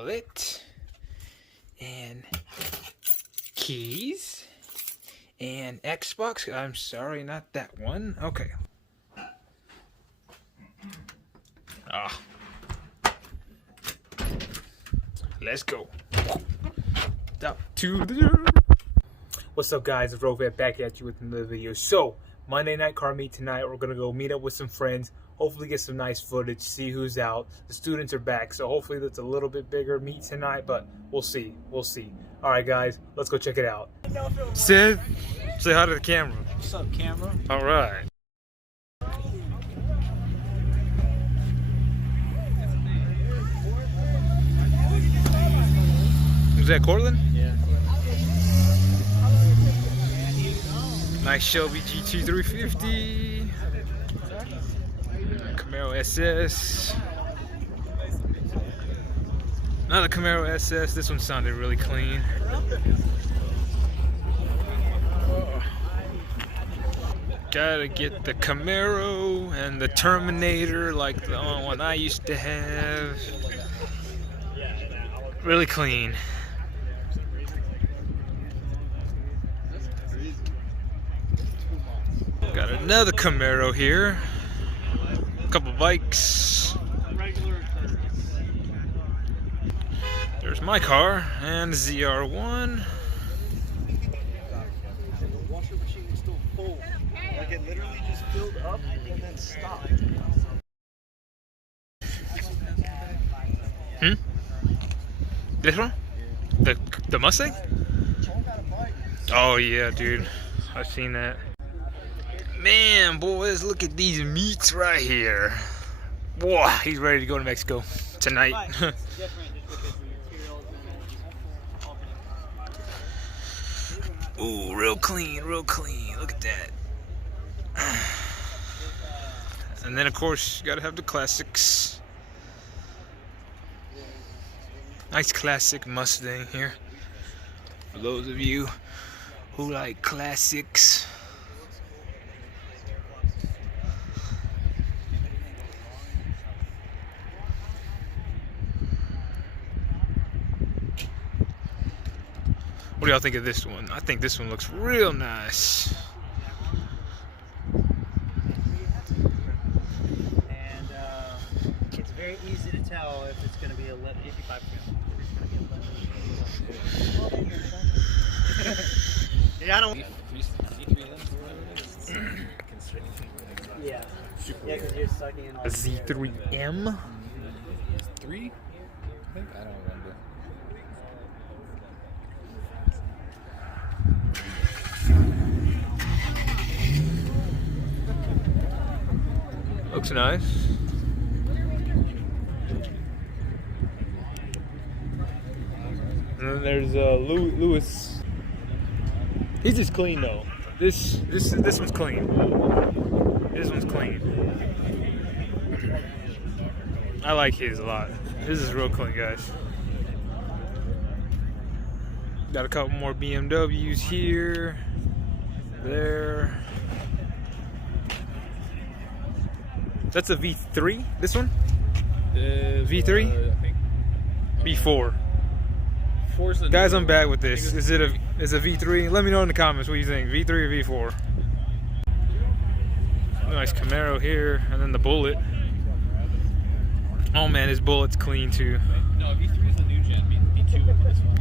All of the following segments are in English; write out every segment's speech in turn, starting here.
wallet and keys and Xbox. I'm sorry, not that one. Okay. Let's go. Up to the... What's up, guys? It's CORVETTE back at you with another video. So, Monday night car meet tonight. We're gonna go meet up with some friends. Hopefully get some nice footage, see who's out. The students are back, so hopefully that's a little bit bigger meet tonight, but we'll see. We'll see. Alright, guys, let's go check it out. Sid, say hi to the camera. What's up, camera? Alright. Is that Cortland? Yeah. Nice Shelby GT 350. Camaro SS. Another Camaro SS. This one sounded really clean. Gotta get the Camaro and the Terminator like the one I used to have. Really clean. Got another Camaro here. A couple bikes. There's my car and ZR1. The washer machine is still full. Like it literally just filled up and then stopped. This one? The Mustang? Oh yeah, dude. I've seen that. Man, boys, look at these meats right here. Boy, he's ready to go to Mexico tonight. Ooh, real clean, real clean. Look at that. And then, of course, you gotta have the classics. Nice classic Mustang here. For those of you who like classics. What do y'all think of this one? I think this one looks real nice. And it's very easy to tell if it's going to be a 55 Yeah, I don't. Yeah. Yeah, because you're sucking in all. A Z3M. 3? I think I don't remember. Looks nice. And then there's Lewis. He's just clean though. This one's clean. This one's clean. I like his a lot. This is real clean, guys. Got a couple more BMWs here. There. That's a V3, this one? V3? I think. V4. Guys, I'm bad with this. Is it a V3? Let me know in the comments what you think. V3 or V4? Nice Camaro here, and then the Bullet. Oh man, his Bullet's clean too. No, V3 is the new gen. V2 is this one.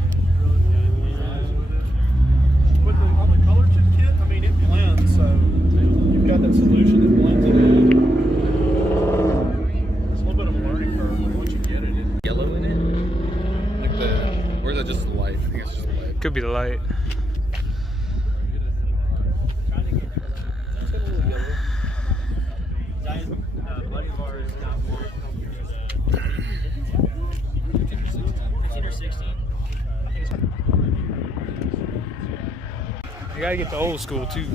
But on the color chip kit, I mean, it blends, so you've got that solution that blends it in. It's a little bit of a learning curve, but once you get it, it's Yellow in it? Like the. Or is that just the light? I think it's just the light. Could be the light. got a little yellow. Buddy of ours got one. 15 or 16. You gotta get the old school too.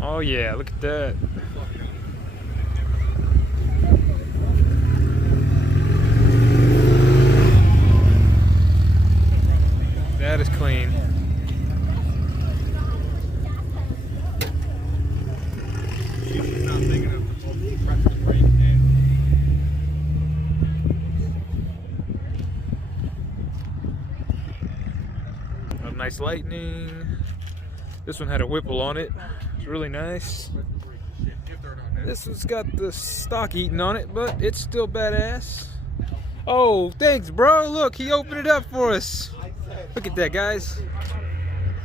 Oh yeah, look at that. That is clean. A nice lightning. This one had a Whipple on it. It's really nice. This one's got the stock eating on it, but it's still badass. Oh, thanks, bro. Look, he opened it up for us. Look at that, guys.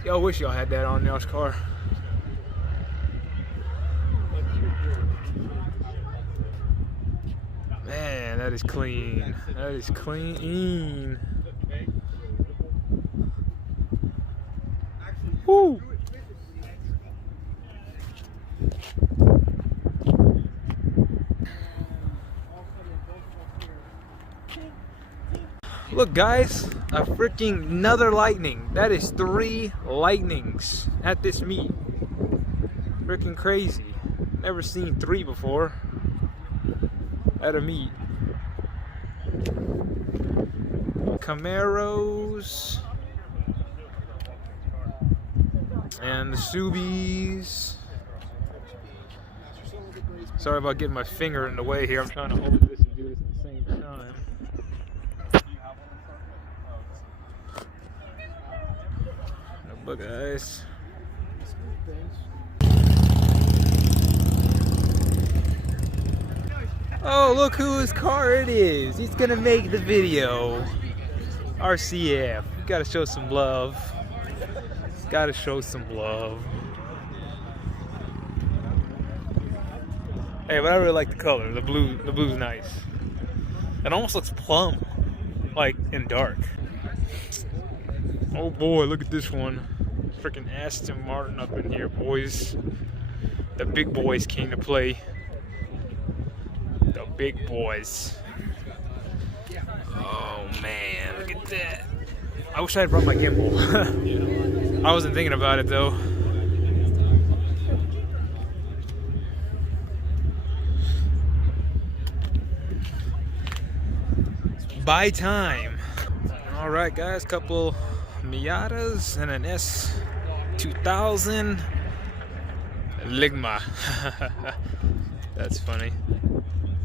Y'all wish y'all had that on y'all's car. Man, that is clean. That is clean. Woo! Look, guys, a freaking another lightning. That is 3 lightnings at this meet. Freaking crazy. Never seen 3 before at a meet. Camaros and the Subies. Sorry about getting my finger in the way here. I'm trying to hold this and do this at the same time. Look, guys. Oh, look whose car it is. He's gonna make the video. RCF. You gotta show some love. Gotta show some love. Hey, but I really like the color. The blue's nice. It almost looks plum, like in dark. Oh boy, look at this one. Freaking Aston Martin up in here, boys. The big boys came to play. The big boys. Oh man, look at that. I wish I had brought my gimbal. I wasn't thinking about it though. Buy time. All right, guys, couple Miatas and an S2000 Ligma. That's funny.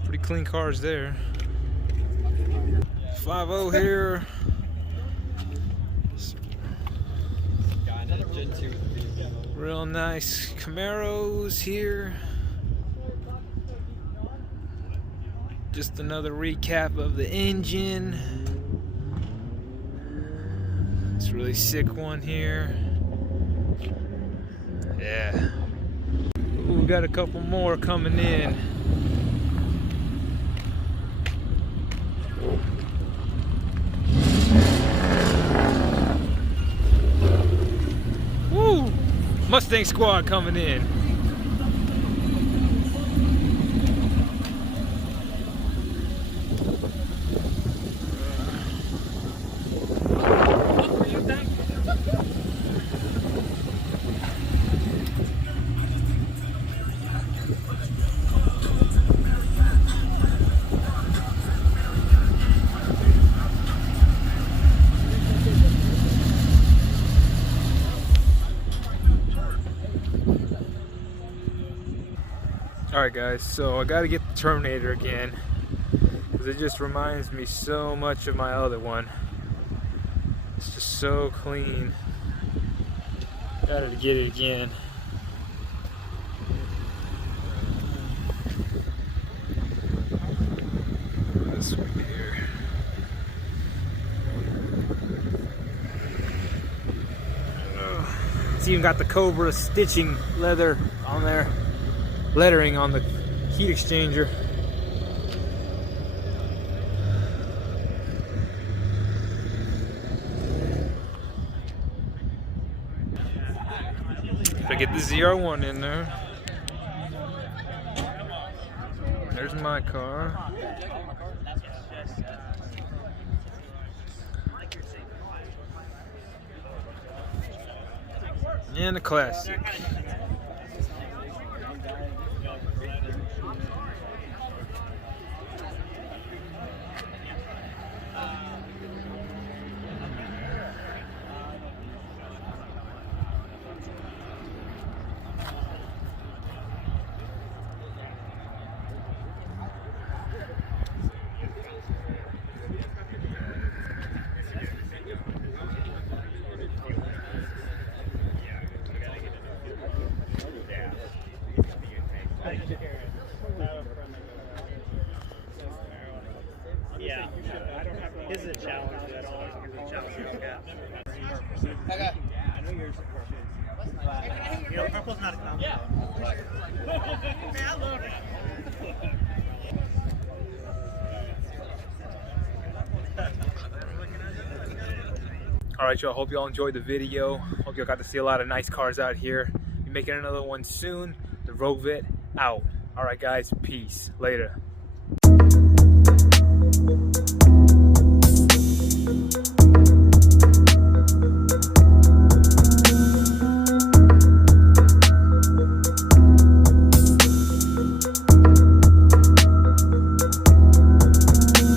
Pretty clean cars there. 5.0 here. Real nice Camaros here. Just another recap of the engine. It's a really sick one here. Yeah. Ooh, we got a couple more coming in. Woo! Mustang Squad coming in. Alright guys, so I gotta get the Terminator again because it just reminds me so much of my other one. It's just so clean. Gotta get it again. This one here. It's even got the Cobra stitching leather on there. Lettering on the heat exchanger. If I get the ZR1 in there. There's my car. And a classic. Okay. I know yours, of course, is. You know, purple's not a common. Yeah. Man, I love it. All right, y'all. Hope y'all enjoyed the video. Hope y'all got to see a lot of nice cars out here. Be making another one soon. The CORVETTE out. All right, guys. Peace. Later.